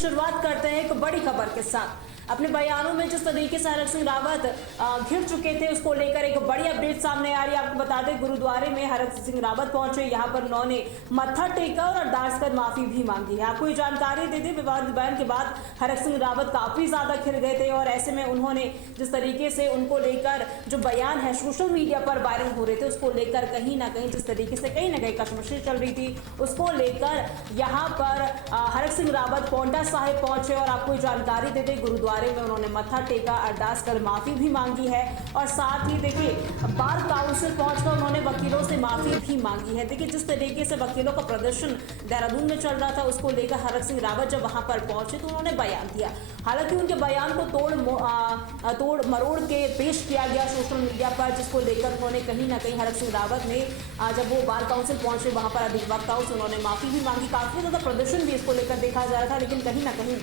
शुरुआत करते हैं एक बड़ी खबर के साथ। अपने बयानों में जिस तरीके से हरक सिंह रावत घिर चुके थे उसको लेकर एक बड़ी अपडेट सामने आ रही है। आपको बता दें गुरुद्वारे में हरक सिंह रावत पहुंचे, यहां पर उन्होंने मत्था टेका और अरदास कर माफी भी मांगी है। आपको ये जानकारी दे दें, विवादित बयान के बाद हरक सिंह रावत काफी ज्यादा खिल गए थे और ऐसे में उन्होंने जिस तरीके से उनको लेकर जो बयान है सोशल मीडिया पर वायरल हो रहे थे उसको लेकर कहीं ना कहीं जिस तरीके से कहीं ना कहीं कशमकशी चल रही थी उसको लेकर यहाँ पर हरक सिंह रावत पौंटा साहिब पहुंचे और आपको जानकारी देते गुरुद्वारे में उन्होंने मत्था टेका, अरदास कर माफी भी मांगी है और साथ ही देखिए बार काउंसिल पहुंचकर उन्होंने वकीलों से माफी भी मांगी है। देखिए जिस तरीके से वकीलों का प्रदर्शन देहरादून में चल रहा था उसको लेकर हरक सिंह रावत जब वहां पर पहुंचे तो उन्होंने बयान दिया। हालांकि उनके बयान को तोड़ मरोड़ के पेश किया गया सोशल मीडिया पर, जिसको लेकर उन्होंने कहीं ना कहीं हरक सिंह रावत ने जब वो बार काउंसिल पहुंचे वहां पर अधिवक्ताओं से उन्होंने माफी भी मांगी। काफी ज्यादा प्रदर्शन भी इसको लेकर देखा जा रहा था, लेकिन कहीं ना कहीं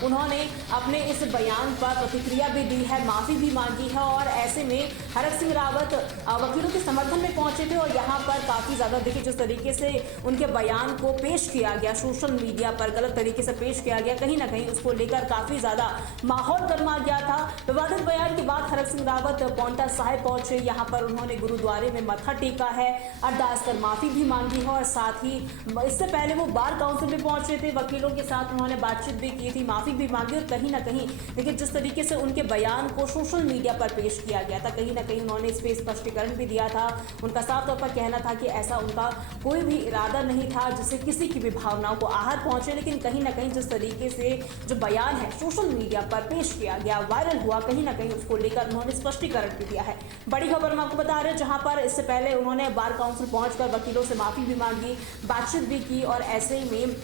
उन्होंने अपने इस बयान पर प्रतिक्रिया भी दी है, माफी भी मांगी है और ऐसे में हरक सिंह रावत वकीलों के समर्थन में पहुंचे थे और यहाँ पर काफी ज्यादा देखिए जिस तरीके से उनके बयान को पेश किया गया सोशल मीडिया पर, गलत तरीके से पेश किया गया, कहीं ना कहीं उसको लेकर काफी ज्यादा माहौल गर्मा गया था। विवादित बयान के बाद हरक सिंह रावत पौंटा साहिब पहुंचे, यहाँ पर उन्होंने गुरुद्वारे में मत्था टेका है, अरदास कर माफी भी मांगी है और साथ ही इससे पहले वो बार काउंसिल में पहुंचे थे, वकीलों के साथ उन्होंने बातचीत भी की थी, माफी भी मांगी और कहीं ना कहीं देखिए जिस तरीके से उनके बयान को सोशल मीडिया पर पेश किया गया था कहीं ना कहीं उन्होंने इस पे स्पष्टीकरण भी दिया था। उनका साफ तौर पर कहना था कि ऐसा उनका कोई भी इरादा नहीं था जिससे किसी की भी भावनाओं को आहत पहुंचे, लेकिन कहीं ना कहीं जिस तरीके से जो बयान है सोशल मीडिया पर पेश किया गया, वायरल हुआ, कहीं ना कहीं उसको लेकर उन्होंने स्पष्टीकरण भी दिया है। बड़ी खबर हम आपको बता रहे हैं, जहां पर इससे पहले उन्होंने बार काउंसिल पहुंचकर वकीलों से माफी भी मांगी, बातचीत भी की और ऐसे ही में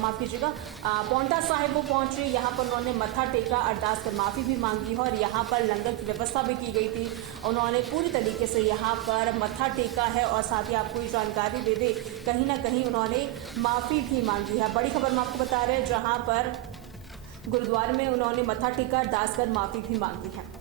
माफ कीजिएगा पौंटा साहिब वो पहुंचे, यहाँ पर उन्होंने मत्था टेका, अरदास कर माफी भी मांगी है और यहाँ पर लंगर की व्यवस्था भी की गई थी। उन्होंने पूरी तरीके से यहाँ पर मत्था टेका है और साथ ही आपको ये जानकारी दे दे कहीं ना कहीं उन्होंने माफी भी मांगी है। बड़ी खबर हम आपको बता रहे हैं, जहाँ पर गुरुद्वारे में उन्होंने मत्था टेका, अरदास कर माफी भी मांगी है।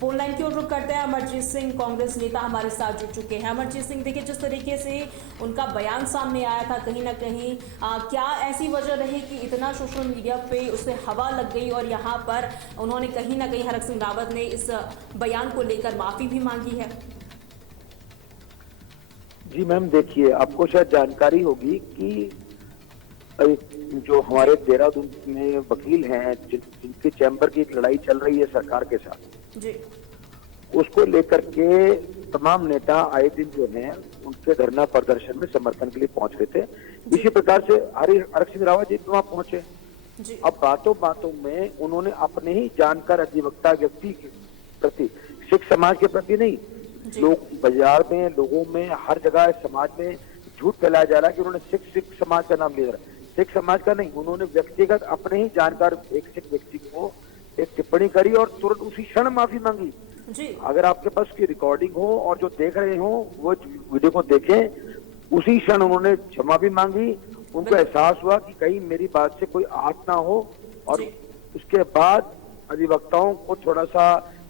फोन लाइन की ओर रुख करते हैं, अमरजीत सिंह कांग्रेस नेता हमारे साथ जुड़ चुके हैं। अमरजीत सिंह, देखिए जिस तरीके से उनका बयान सामने आया था कहीं ना कहीं क्या ऐसी वजह रही कि इतना सोशल मीडिया पे उसे हवा लग गई और यहाँ पर उन्होंने कहीं ना कहीं हरक सिंह रावत ने इस बयान को लेकर माफी भी मांगी है? जी मैम, देखिए आपको शायद जानकारी होगी कि जो हमारे देहरादून में वकील हैं जिनके चैम्बर की एक लड़ाई चल रही है सरकार के साथ जी, उसको लेकर के तमाम नेता आए दिन जो हैं उनके धरना प्रदर्शन में समर्थन के लिए पहुंच रहे थे। इसी प्रकार से हरक सिंह रावत जी वहां पहुंचे। अब बातों बातों में उन्होंने अपने ही जानकार अधिवक्ता व्यक्ति के प्रति, सिख समाज के प्रति नहीं, लोग बाजार में, लोगों में, हर जगह समाज में झूठ फैलाया जा रहा है कि उन्होंने सिख समाज का नाम लिया। सिख समाज का नहीं, उन्होंने व्यक्तिगत अपने ही जानकार एक सिख व्यक्ति को एक टिप्पणी करी और तुरंत उसी क्षण माफी मांगी जी। अगर आपके पास उसकी रिकॉर्डिंग हो और जो देख रहे हो वो वीडियो को देखें, उसी क्षण उन्होंने क्षमा भी मांगी। उनको एहसास हुआ कि कहीं मेरी बात से कोई आहत ना हो और उसके बाद अधिवक्ताओं को थोड़ा सा,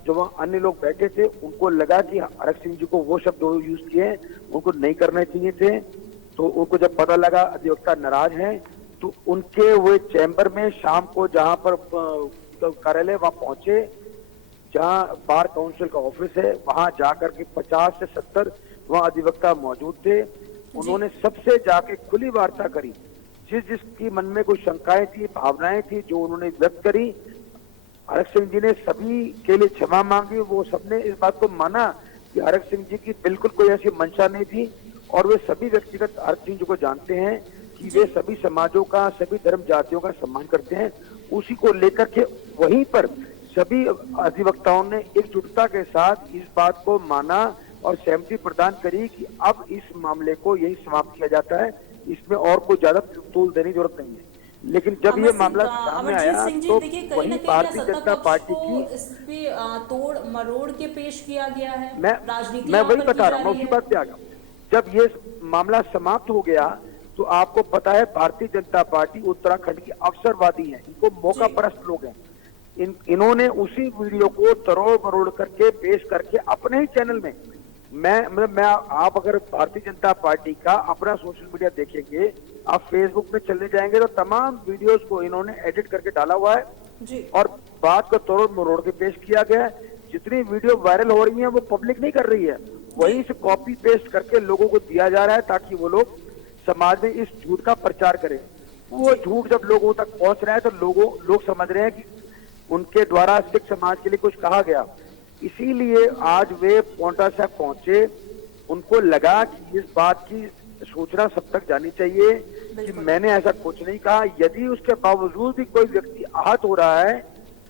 जो वहाँ अन्य लोग बैठे थे उनको लगा कि हरक सिंह जी को वो शब्द यूज किए उनको नहीं करने चाहिए थे, तो उनको जब पता लगा अधिवक्ता नाराज हैं तो उनके वो चैम्बर में शाम को जहाँ पर कार्यालय वहां पहुंचे, जहां बार काउंसिल का ऑफिस है, वहां जाकर के 50 से 70 वहां अधिवक्ता मौजूद थे। उन्होंने सबसे जाके खुली वार्ता करी, जिसकी मन में कोई शंकाएं थी, भावनाएं थी, जो उन्होंने व्यक्त करी। हरक सिंह जी ने सभी के लिए क्षमा मांगी। वो सबने इस बात को माना कि हरक सिंह जी की बिल्कुल कोई ऐसी मंशा नहीं थी और वे सभी व्यक्तिगत हरक सिंह जी को जानते हैं कि वे सभी समाजों का, सभी धर्म जातियों का सम्मान करते हैं। उसी को लेकर के वहीं पर सभी अधिवक्ताओं ने एकजुटता के साथ इस बात को माना और सहमति प्रदान करी कि अब इस मामले को यही समाप्त किया जाता है, इसमें और कोई ज्यादा तूल देने की जरूरत नहीं है। लेकिन जब ये मामला सामने आया तो वही भारतीय जनता पार्टी की इस पे तोड़ मरोड़ के पेश किया गया है। मैं वही बता रहा हूँ, मैं उसी बात पे आ गया। जब ये मामला समाप्त हो गया तो आपको पता है भारतीय जनता पार्टी उत्तराखंड की अवसरवादी है, इनको मौका परस्त लोग हैं। इन्होंने उसी वीडियो को तरोड़ मरोड़ करके पेश करके अपने ही चैनल में, मैं आप अगर भारतीय जनता पार्टी का अपना सोशल मीडिया देखेंगे आप फेसबुक में चले जाएंगे तो तमाम वीडियोस को इन्होंने एडिट करके डाला हुआ है जी और बात को तोड़ मरोड़ के पेश किया गया है। जितनी वीडियो वायरल हो रही है वो पब्लिक नहीं कर रही है, वहीं से कॉपी पेस्ट करके लोगों को दिया जा रहा है ताकि वो लोग समाज में इस झूठ का प्रचार करें। वो झूठ जब लोगों तक पहुंच रहा है तो लोग समझ रहे हैं कि उनके द्वारा सिख समाज के लिए कुछ कहा गया, इसीलिए आज वे पौंटा साहब पहुंचे। उनको लगा कि इस बात की सूचना सब तक जानी चाहिए कि मैंने ऐसा कुछ नहीं कहा। यदि उसके बावजूद भी कोई व्यक्ति आहत हो रहा है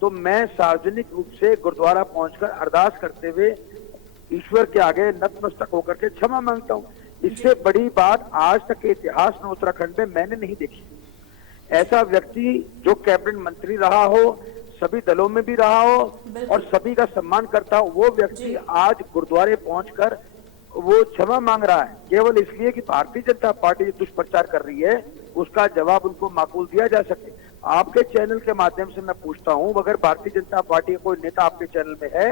तो मैं सार्वजनिक रूप से गुरुद्वारा पहुंचकर अरदास करते हुए ईश्वर के आगे नतमस्तक होकर के क्षमा मांगता हूं। इससे बड़ी बात आज तक के इतिहास में उत्तराखंड में मैंने नहीं देखी। ऐसा व्यक्ति जो कैबिनेट मंत्री रहा हो, सभी दलों में भी रहा हो और सभी का सम्मान करता हो, वो व्यक्ति आज गुरुद्वारे पहुंचकर वो क्षमा मांग रहा है केवल इसलिए कि भारतीय जनता पार्टी जो दुष्प्रचार कर रही है उसका जवाब उनको माकूल दिया जा सके। आपके चैनल के माध्यम से मैं पूछता हूं, अगर भारतीय जनता पार्टी का कोई नेता आपके चैनल में है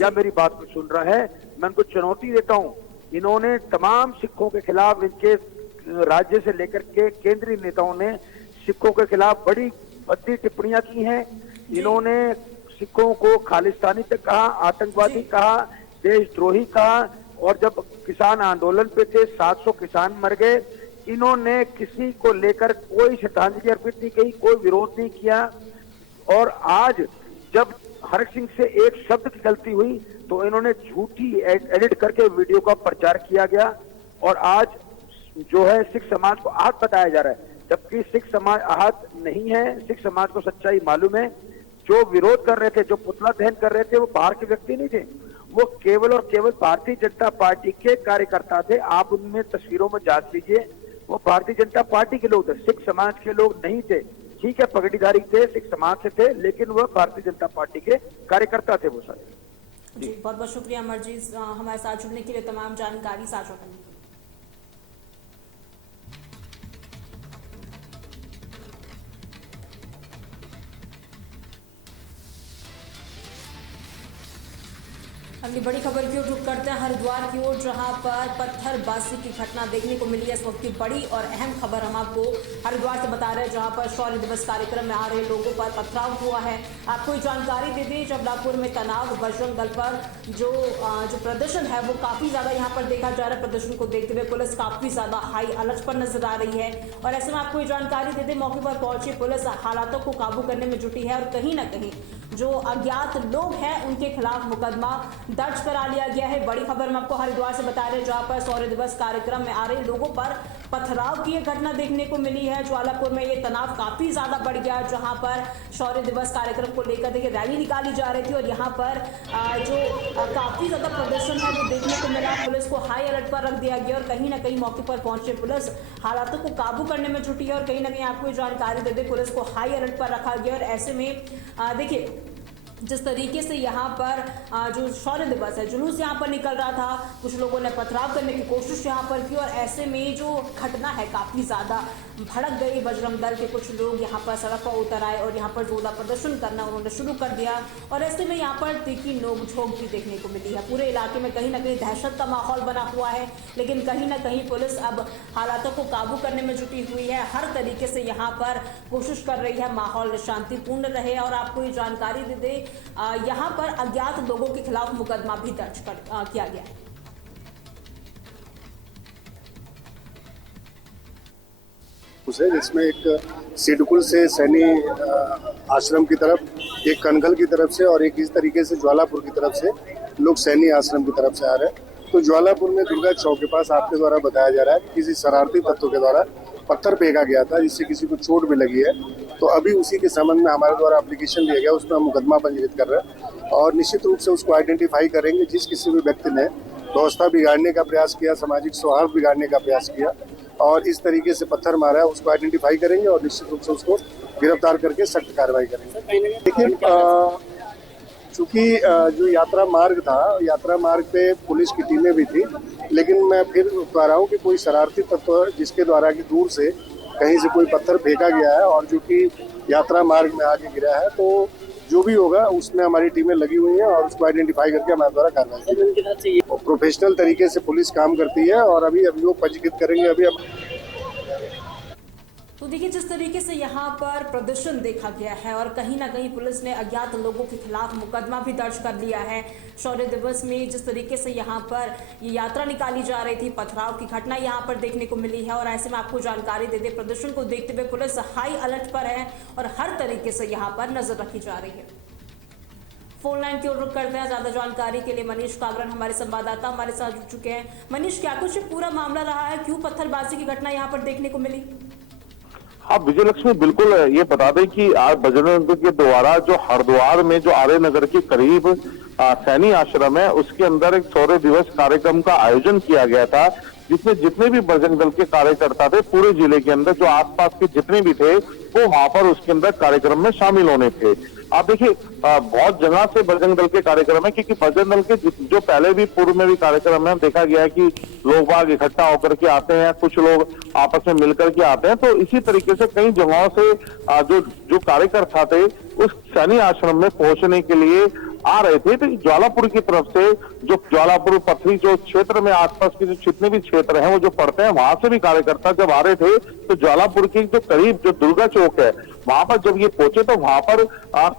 या मेरी बात को सुन रहा है, मैं उनको चुनौती देता हूं। इन्होंने तमाम सिखों के खिलाफ, इनके राज्य से लेकर के केंद्रीय नेताओं ने सिखों के खिलाफ बड़ी भद्दी टिप्पणियां की हैं। इन्होंने सिखों को खालिस्तानी तक कहा, आतंकवादी कहा, देशद्रोही कहा और जब किसान आंदोलन पे थे 700 किसान मर गए, इन्होंने किसी को लेकर कोई श्रद्धांजलि अर्पित नहीं की, कोई विरोध नहीं किया। और आज जब हर सिंह से एक शब्द की गलती हुई तो इन्होंने झूठी एडिट करके वीडियो का प्रचार किया गया और आज जो है सिख समाज को आहत बताया जा रहा है, जबकि सिख समाज आहत नहीं है। सिख समाज को सच्चाई मालूम है। जो विरोध कर रहे थे, जो पुतला दहन कर रहे थे, वो बाहर के व्यक्ति नहीं थे, वो केवल और केवल भारतीय जनता पार्टी के कार्यकर्ता थे। आप उनमें तस्वीरों में जांच लीजिए, वो भारतीय जनता पार्टी के लोग थे, सिख समाज के लोग नहीं थे। ठीक है, पगड़ीधारी थे, सिख समाज से थे, लेकिन वह भारतीय जनता पार्टी के कार्यकर्ता थे वो सारे। जी बहुत बहुत शुक्रिया अमरजीत हमारे साथ जुड़ने के लिए, तमाम जानकारी साझा करने के लिए। अगली बड़ी खबर की ओर रुख करते हैं हरिद्वार की ओर, जहां पर पत्थरबाजी की घटना देखने को मिली है। इस वक्त की बड़ी और अहम खबर हम आपको हरिद्वार से बता रहे हैं, जहां पर शौर्य दिवस कार्यक्रम में आ रहे लोगों पर पथराव हुआ है। आपको जानकारी दे दें, जबलापुर में तनाव बजरंग दल पर जो प्रदर्शन है वो काफी ज्यादा यहाँ पर देखा जा रहा है। प्रदर्शन को देखते हुए पुलिस काफी ज्यादा हाई अलर्ट पर नजर आ रही है और ऐसे में आपको जानकारी दे दें, मौके पर पहुंची पुलिस हालातों को काबू करने में जुटी है और कहीं ना कहीं जो अज्ञात लोग हैं उनके खिलाफ मुकदमा दर्ज करा लिया गया है। बड़ी खबर हम आपको हरिद्वार से बता रहे हैं, जहां पर शौर्य दिवस कार्यक्रम में आ रहे लोगों पर पथराव की घटना देखने को मिली है। ज्वालापुर में ये तनाव काफी ज्यादा बढ़ गया, जहां पर शौर्य दिवस कार्यक्रम को लेकर देखिए रैली निकाली जा रही थी और यहाँ पर जो काफी ज्यादा प्रदर्शन है वो देखने को मिला। पुलिस को हाई अलर्ट पर रख दिया गया और कहीं ना कहीं मौके पर पहुंचे पुलिस हालातों को काबू करने में जुटी है और कहीं ना कहीं आपको जानकारी दे दे, पुलिस को हाई अलर्ट पर रखा गया। और ऐसे में देखिए जिस तरीके से यहाँ पर जो शौर्य दिवस है जुलूस यहाँ पर निकल रहा था, कुछ लोगों ने पथराव करने की कोशिश यहाँ पर की और ऐसे में जो घटना है काफ़ी ज़्यादा भड़क गई। बजरंग दल के कुछ लोग यहाँ पर सड़क पर उतर आए और यहाँ पर जोरदार प्रदर्शन करना उन्होंने शुरू कर दिया और ऐसे में यहाँ पर तीखी नोक-झोंक भी देखने को मिली है। पूरे इलाके में कहीं ना कहीं दहशत का माहौल बना हुआ है, लेकिन कहीं ना कहीं पुलिस अब हालातों को काबू करने में जुटी हुई है। हर तरीके से यहाँ पर कोशिश कर रही है माहौल शांतिपूर्ण रहे। और आपको ये जानकारी दे दे, यहाँ पर अज्ञात लोगों के खिलाफ मुकदमा भी दर्ज किया गया है। जिसमें एक सिडकुल से सैनी आश्रम की तरफ, एक कनगल की तरफ से और एक इस तरीके से ज्वालापुर की तरफ से लोग सैनी आश्रम की तरफ से आ रहे हैं। तो ज्वालापुर में दुर्गा चौक के पास आपके द्वारा बताया जा रहा है कि किसी शरारती तत्वों के द्वारा पत्थर फेंका गया था जिससे किसी को चोट भी लगी है। तो अभी उसी के संबंध में हमारे द्वारा एप्लीकेशन दिया गया, उसमें हम मुकदमा पंजीकृत कर रहे हैं और निश्चित रूप से उसको आइडेंटिफाई करेंगे। जिस किसी भी व्यक्ति ने व्यवस्था बिगाड़ने का प्रयास किया, सामाजिक सौहार्द बिगाड़ने का प्रयास किया और इस तरीके से पत्थर मारा है, उसको आइडेंटिफाई करेंगे और निश्चित रूप से उसको गिरफ्तार करके सख्त कार्रवाई करेंगे। लेकिन चूंकि जो यात्रा मार्ग था, यात्रा मार्ग पे पुलिस की टीमें भी थी, लेकिन मैं फिर बता रहा हूँ कि कोई शरारती तत्व जिसके द्वारा कि दूर से कहीं से कोई पत्थर फेंका गया है और जो कि यात्रा मार्ग में आके गिरा है, तो जो भी होगा उसमें हमारी टीमें लगी हुई हैं और उसको आइडेंटिफाई करके हमारे द्वारा कार्रवाई करेंगे। प्रोफेशनल तरीके से पुलिस काम करती है और अभी अभियोग पंजीकृत करेंगे। अभी तो देखिए, जिस तरीके से यहाँ पर प्रदर्शन देखा गया है और कहीं ना कहीं पुलिस ने अज्ञात लोगों के खिलाफ मुकदमा भी दर्ज कर लिया है। शौर्य दिवस में जिस तरीके से यहाँ पर ये यात्रा निकाली जा रही थी, पथराव की घटना यहाँ पर देखने को मिली है और ऐसे में आपको जानकारी दे दे, प्रदर्शन को देखते हुए पुलिस हाई अलर्ट पर है और हर तरीके से यहाँ पर नजर रखी जा रही है। फोन लाइन की ओर रुख करते हैं। ज्यादा जानकारी के लिए मनीष कागरन हमारे संवाददाता हमारे साथ जुड़ चुके हैं। मनीष, क्या कुछ पूरा मामला रहा है, क्यों पत्थरबाजी की घटना यहाँ पर देखने को मिली? हाँ विजयलक्ष्मी, बिल्कुल ये बता दें कि आज बजरंग दल के द्वारा जो हरिद्वार में जो आर्य नगर के करीब सैनी आश्रम है, उसके अंदर एक शौर्य दिवस कार्यक्रम का आयोजन किया गया था, जिसमें जितने भी बजरंग दल के कार्यकर्ता थे पूरे जिले के अंदर, जो आसपास के जितने भी थे, वो वहां पर उसके अंदर कार्यक्रम में शामिल होने थे। आप देखिए, बहुत जगह से बजरंग दल के कार्यक्रम है, क्योंकि बजरंग दल के जो पहले भी पूर्व में भी कार्यक्रम है, देखा गया है कि लोग बाग इकट्ठा होकर के आते हैं, कुछ लोग आपस में मिलकर के आते हैं। तो इसी तरीके से कई जगहों से जो कार्यकर्ता थे उस सैनी आश्रम में पहुंचने के लिए आ रहे थे। तो ज्वालापुर की तरफ से, जो ज्वालापुर पथरी जो क्षेत्र में आसपास के जो जितने भी क्षेत्र हैं वो जो पड़ते हैं, वहां से भी कार्यकर्ता जब आ रहे थे, तो ज्वालापुर के जो करीब जो दुर्गा चौक है, वहां पर जब ये पहुंचे तो वहां पर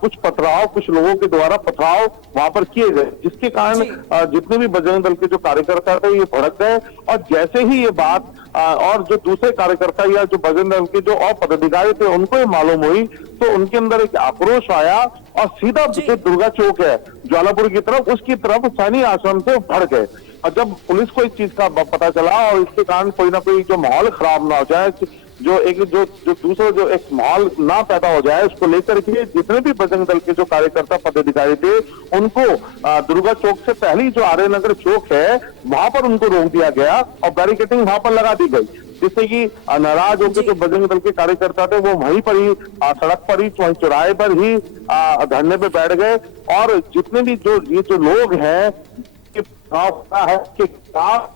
कुछ पथराव, कुछ लोगों के द्वारा पथराव वहां पर किए गए, जिसके कारण जितने भी बजरंग दल के जो कार्यकर्ता थे ये भड़क गए। और जैसे ही ये बात और जो दूसरे कार्यकर्ता या जो बजरंग दल के जो और पदाधिकारी थे उनको ये मालूम हुई, तो उनके अंदर एक आक्रोश आया और सीधा जो दुर्गा चौक है ज्वालापुर की तरफ, उसकी तरफ सैनी आश्रम से भड़ गए। और जब पुलिस को इस चीज का पता चला और इसके कारण कोई ना कोई जो माहौल खराब ना हो जाए, जो दूसरा जो एक माहौल ना पैदा हो जाए, उसको लेकर के जितने भी बजरंग दल के जो कार्यकर्ता पदाधिकारी थे उनको दुर्गा चौक से पहली जो आर्य नगर चौक है वहां पर उनको रोक दिया गया और बैरिकेडिंग वहां पर लगा दी गई, जिससे कि नाराज होकर जो बजरंग दल के कार्यकर्ता थे वो वहीं पर ही सड़क पर ही चौराहे पर ही धरने पे बैठ गए। और जितने भी जो लोग हैं है कि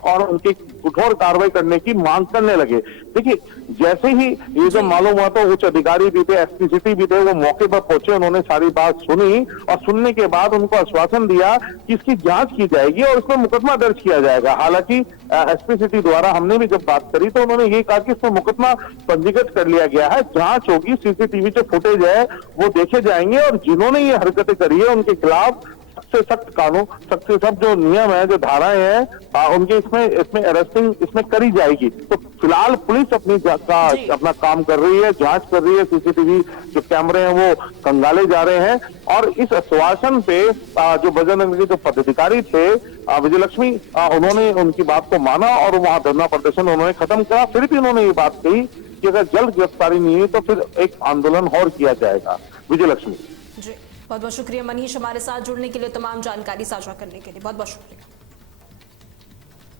और उनकी कठोर कार्रवाई करने की मांग करने लगे। देखिए, जैसे ही ये जो मालूम हुआ तो उच्च अधिकारी भी थे, एसपी सिटी भी थे, वो मौके पर पहुंचे, उन्होंने सारी बात सुनी और सुनने के बाद उनको आश्वासन दिया कि इसकी जांच की जाएगी और इसमें मुकदमा दर्ज किया जाएगा। हालांकि एसपी सिटी द्वारा हमने भी जब बात करी तो उन्होंने ये कहा कि इसमें मुकदमा पंजीकृत कर लिया गया है, जांच होगी, सीसीटीवी जो फुटेज है वो देखे जाएंगे और जिन्होंने ये हरकतें करी है उनके खिलाफ सबसे सख्त कानून, सबसे सब जो नियम है, जो धाराएं हैं उनके इसमें अरेस्टिंग इसमें करी जाएगी। तो फिलहाल पुलिस अपना काम कर रही है, जांच कर रही है, सीसीटीवी जो कैमरे हैं वो खंगाले जा रहे हैं और इस आश्वासन पे जो बजरंग दल के जो पदाधिकारी थे विजयलक्ष्मी, उन्होंने उनकी बात को माना और वहां धरना प्रदर्शन उन्होंने खत्म करा। फिर भी उन्होंने ये बात कही कि अगर जल्द गिरफ्तारी नहीं हुई तो फिर एक आंदोलन और किया जाएगा। विजयलक्ष्मी जी, बहुत बहुत शुक्रिया मनीष, हमारे साथ जुड़ने के लिए, तमाम जानकारी साझा करने के लिए बहुत बहुत शुक्रिया।